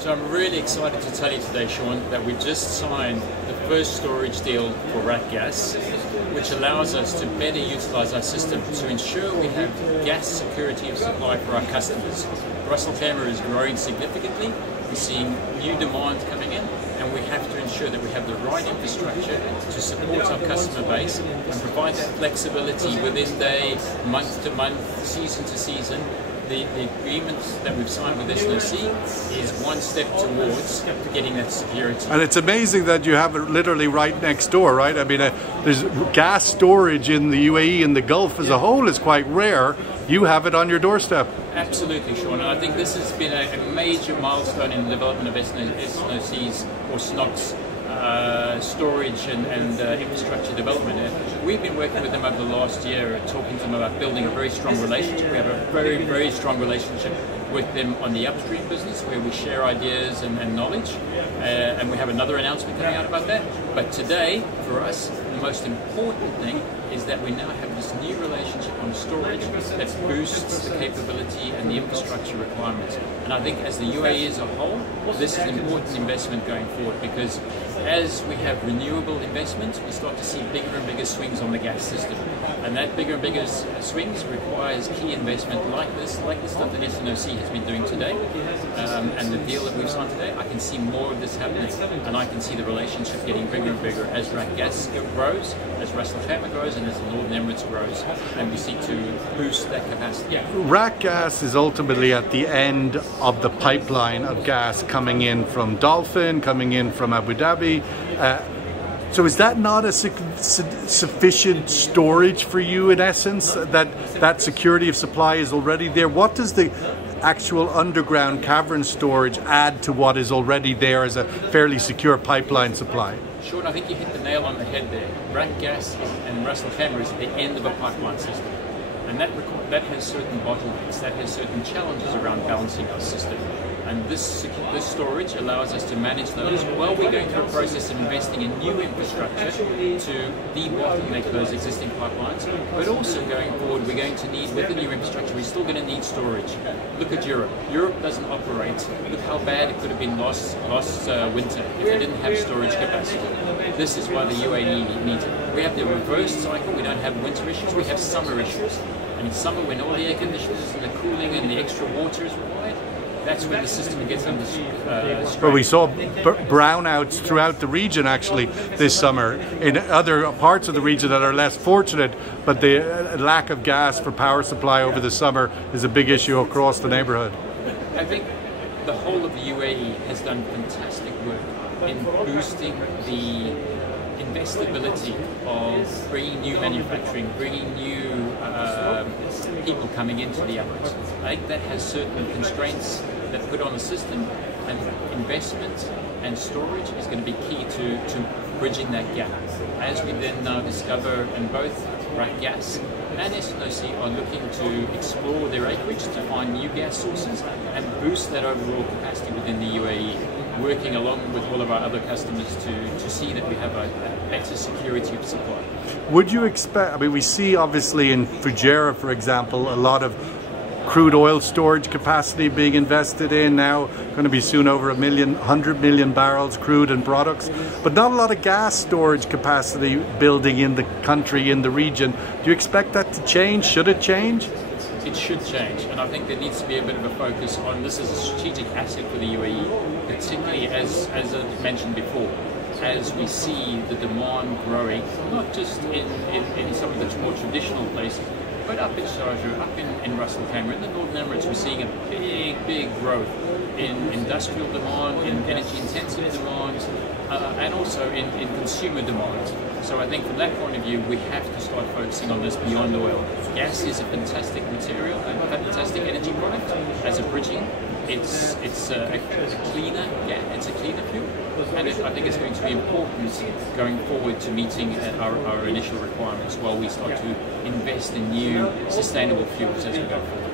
So I'm really excited to tell you today, Sean, that we've just signed the first storage deal for RAKGAS, which allows us to better utilize our system to ensure we have gas security of supply for our customers. Russell Khaimah is growing significantly. We're seeing new demand coming in, and we have to ensure that we have the right infrastructure to support our customer base and provide that flexibility within day, month to month, season to season. The agreement that we've signed with SNOC is one step towards getting that security. And it's amazing that you have it literally right next door, right? I mean, there's gas storage in the UAE and the Gulf as a whole is quite rare. You have it on your doorstep. Absolutely, Sean. And I think this has been a major milestone in the development of SNOC's or SNOC's storage and infrastructure development. We've been working with them over the last year, talking to them about building a very strong relationship. We have a very, very strong relationship with them on the upstream business, where we share ideas and knowledge, and we have another announcement coming out about that. But today, for us, the most important thing is that we now have this new relationship on storage that boosts the capability and the infrastructure requirements. And I think as the UAE as a whole, this is an important investment going forward, because as we have renewable investment, we start to see bigger and bigger swings on the gas system. And that bigger and bigger swings requires key investment like the stuff that SNOC has been doing today. And the deal that we've signed today, I can see more of this happening. And I can see the relationship getting bigger and bigger as RAKGAS grows, as Russell Khaimah grows, and as the Northern Emirates grows. And we seek to boost that capacity. RAKGAS is ultimately at the end of the pipeline of gas coming in from Dolphin, coming in from Abu Dhabi. So is that not a sufficient storage for you in essence, that security of supply is already there? What does the actual underground cavern storage add to what is already there as a fairly secure pipeline supply? Sure, I think you hit the nail on the head there. RAKGAS and Russell Khaimah is at the end of a pipeline system. And that has certain bottlenecks, that has certain challenges around balancing our system. And this storage allows us to manage those while we're going through a process of investing in new infrastructure to de-bottleneck those existing pipelines. But also going forward, we're going to need, with the new infrastructure, we're still going to need storage. Look at Europe. Europe doesn't operate. Look how bad it could have been last winter if they didn't have storage capacity. This is why the UAE needs it. We have the reverse cycle. We don't have winter issues, we have summer issues. And in summer, when all the air conditioners and the cooling and the extra water is required, that's when the system gets under strain. Well, we saw brownouts throughout the region actually this summer. In other parts of the region that are less fortunate, but the lack of gas for power supply over the summer is a big issue across the neighborhood. I think the whole of the UAE has done fantastic work in boosting the investability of bringing new manufacturing, bringing new people coming into the Emirates. I think that has certain constraints that put on the system, and investment and storage is going to be key to bridging that gap. As we then now discover, and both RAKGAS and SNOC are looking to explore their acreage to find new gas sources and boost that overall capacity within the UAE, working along with all of our other customers to see that we have a better security of supply. Would you expect, I mean, we see obviously in Fujairah, for example, a lot of crude oil storage capacity being invested in now, going to be soon over 100 million barrels crude and products, but not a lot of gas storage capacity building in the country, in the region. Do you expect that to change? Should it change? It should change, and I think there needs to be a bit of a focus on this as a strategic asset for the UAE, particularly as I mentioned before, as we see the demand growing, not just in some of the more traditional places, but up in Sharjah, up in Russell Khaimah, in the Northern Emirates, we're seeing a big growth in industrial demand, in energy-intensive demand, and also in consumer demand. So I think from that point of view, we have to start focusing on this beyond oil. Gas is a fantastic material, a fantastic energy product as a bridging. It's a cleaner fuel, and I think it's going to be important going forward to meeting our initial requirements while we start to invest in new sustainable fuels as we go forward.